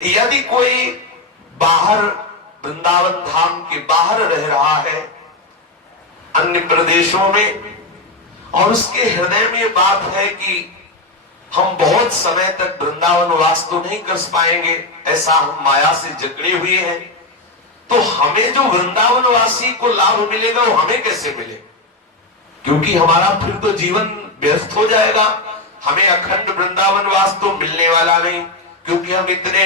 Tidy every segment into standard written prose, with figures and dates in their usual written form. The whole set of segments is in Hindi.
यदि कोई बाहर वृंदावन धाम के बाहर रह रहा है अन्य प्रदेशों में, और उसके हृदय में बात है कि हम बहुत समय तक वृंदावन वास तो नहीं कर पाएंगे, ऐसा हम माया से जकड़े हुए हैं, तो हमें जो वृंदावन वासी को लाभ मिलेगा वो हमें कैसे मिले? क्योंकि हमारा फिर तो जीवन व्यस्त हो जाएगा, हमें अखंड वृंदावन वास तो मिलने वाला नहीं, क्योंकि हम इतने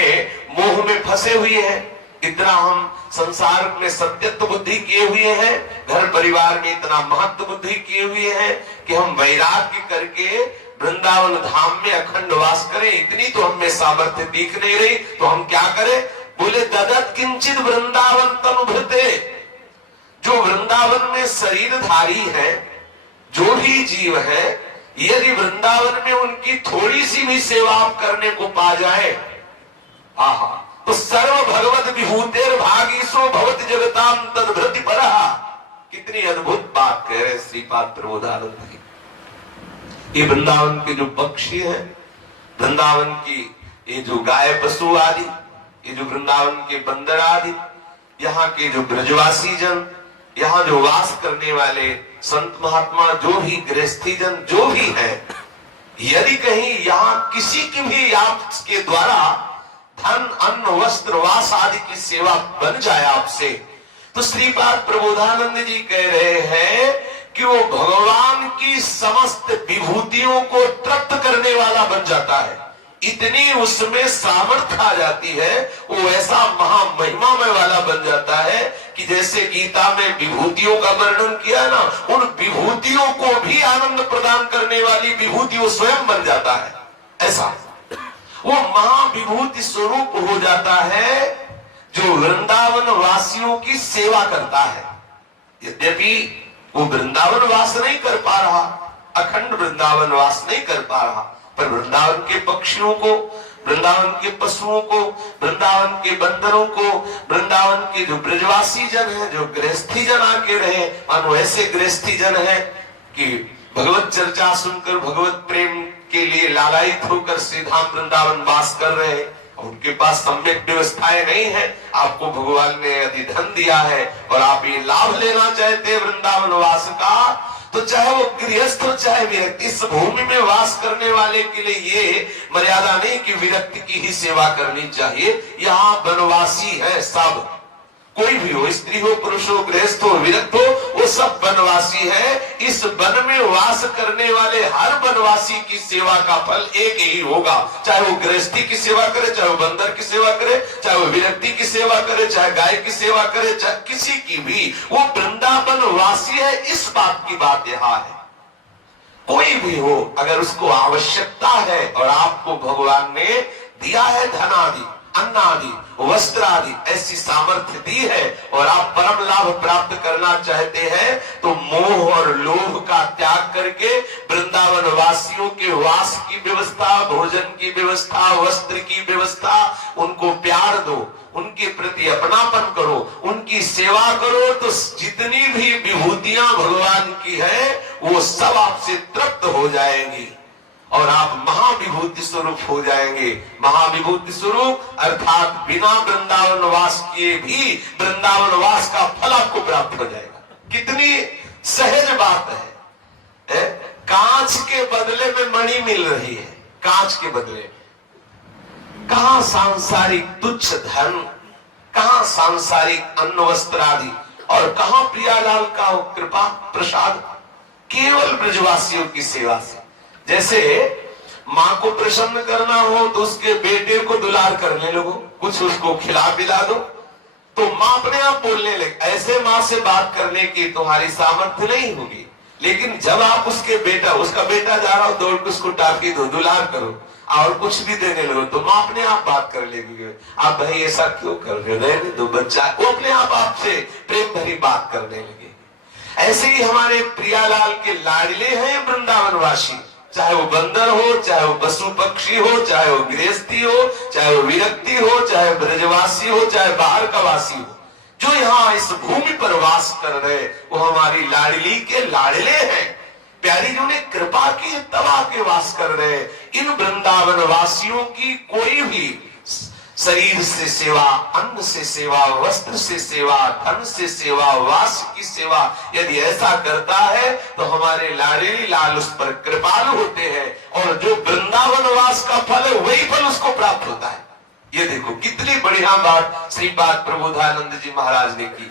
मोह में फंसे हुए हैं, इतना हम संसार में सत्यत्व बुद्धि किए हुए हैं, घर परिवार में इतना महत्व बुद्धि किए हुए हैं कि हम वैराग्य करके वृंदावन धाम में अखंड वास करें, इतनी तो हमें सामर्थ्य दिख नहीं रही। तो हम क्या करें? बोले ददत किंचित वृंदावन तनुभृते, जो वृंदावन में शरीरधारी है, जो भी जीव है, यदि वृंदावन में उनकी थोड़ी सी भी सेवा आप करने को पा जाए, आहा, तो सर्व भगवत विभूतेर भागीसो भवति जगताम तद्भृति परहा। कितनी अद्भुत बात कह रहे श्रीपाद प्रबोधानंद जी। ये वृंदावन के जो पक्षी हैं, वृंदावन की ये जो गाय पशु आदि, ये जो वृंदावन के बंदर आदि, यहाँ के जो ब्रजवासी जन, यहाँ जो वास करने वाले संत महात्मा, जो भी गृहस्थी जन जो भी है, यदि कहीं यहाँ किसी की भी आपके द्वारा धन अन्न वस्त्र वास आदि की सेवा बन जाए आपसे, तो श्रीपाद प्रबोधानंद जी कह रहे हैं कि वो भगवान की समस्त विभूतियों को तृप्त करने वाला बन जाता है। इतनी उसमें सामर्थ्य आ जाती है, वो ऐसा महामहिमामय वाला बन जाता है कि जैसे गीता में विभूतियों का वर्णन किया ना, उन विभूतियों को भी आनंद प्रदान करने वाली विभूति वो स्वयं बन जाता है। ऐसा वो महाविभूति स्वरूप हो जाता है जो वृंदावन वासियों की सेवा करता है। यद्यपि वो वृंदावन वास नहीं कर पा रहा, अखंड वृंदावन वास नहीं कर पा रहा, पर वृंदावन के पक्षियों को, वृंदावन के पशुओं को, वृंदावन के बंदरों को, वृंदावन के जो ब्रजवासी जन है, जो गृहस्थी जन आके रहे, मानो ऐसे गृहस्थी जन है कि भगवत चर्चा सुनकर भगवत प्रेम के लिए लालायित होकर श्रीधाम वृंदावन वास कर रहे हैं, उनके पास सम्यक व्यवस्थाएं नहीं है। आपको भगवान ने यदि धन दिया है और आप ये लाभ लेना चाहते हैं वृंदावन वास का, तो चाहे वो गृहस्थ हो चाहे विरक्त, इस भूमि में वास करने वाले के लिए ये मर्यादा नहीं कि विरक्त की ही सेवा करनी चाहिए। यहाँ वनवासी है सब, कोई भी हो, स्त्री हो, पुरुष हो, गृहस्थ हो, विरक्त हो, वो सब वनवासी है। इस वन में वास करने वाले हर वनवासी की सेवा का फल एक ही होगा, चाहे वो गृहस्थी की सेवा करे, चाहे वो बंदर की सेवा करे, चाहे वो विरक्ति की सेवा करे, चाहे गाय की सेवा करे, चाहे किसी की भी, वो वृंदावन वासी है। इस बात की बात यहाँ है। कोई भी हो, अगर उसको आवश्यकता है और आपको भगवान ने दिया है धन आदि, अन्न आदि, वस्त्र आदि, ऐसी सामर्थ्य दी है और आप परम लाभ प्राप्त करना चाहते हैं, तो मोह और लोभ का त्याग करके वृंदावन वासियों के वास की व्यवस्था, भोजन की व्यवस्था, वस्त्र की व्यवस्था, उनको प्यार दो, उनके प्रति अपनापन करो, उनकी सेवा करो, तो जितनी भी विभूतियां भगवान की है वो सब आपसे तृप्त हो जाएंगी और आप महाविभूति स्वरूप हो जाएंगे। महाविभूति स्वरूप अर्थात बिना वृंदावन वास किए भी वृंदावन वास का फल आपको प्राप्त हो जाएगा। कितनी सहज बात है? कांच के बदले में मणि मिल रही है, कांच के बदले। कहां सांसारिक तुच्छ धन, कहां सांसारिक अन्न वस्त्र आदि, और कहां प्रियालाल का कृपा प्रसाद, केवल ब्रजवासियों की सेवा से। जैसे माँ को प्रसन्न करना हो तो उसके बेटे को दुलार करने लगो, कुछ उसको खिला पिला दो, तो माँ अपने आप बोलने लगे। ऐसे माँ से बात करने की तुम्हारी सामर्थ्य नहीं होगी, लेकिन जब आप उसका बेटा जा रहा हो, दौड़ के उसको टाफी दो, दुलार करो और कुछ भी देने लगो, तो माँ अपने आप बात कर लेगी। आप भाई ऐसा क्यों कर रहे हो, रहने दो बच्चा, वो अपने आप आपसे प्रेम भरी बात करने लगे। ऐसे ही हमारे प्रियालाल के लाडले हैं वृंदावनवासी, चाहे वो बंदर हो, चाहे वो पशु पक्षी हो, चाहे वो गृहस्थी हो, चाहे वो विरक्ति हो, चाहे ब्रजवासी हो, चाहे बाहर का वासी हो, जो यहाँ इस भूमि पर वास कर रहे, वो हमारी लाडली के लाडले हैं। प्यारी जी ने कृपा की तब आके वास कर रहे। इन वृंदावन वासियों की कोई भी शरीर से सेवा, अन्न से सेवा, वस्त्र से सेवा, धन से सेवा, वास की सेवा यदि ऐसा करता है तो हमारे लाडली लाल उस पर कृपालु होते हैं और जो वृंदावन वास का फल है वही फल उसको प्राप्त होता है। ये देखो कितनी बढ़िया बात श्रीपाद प्रबोधानंद जी महाराज ने की।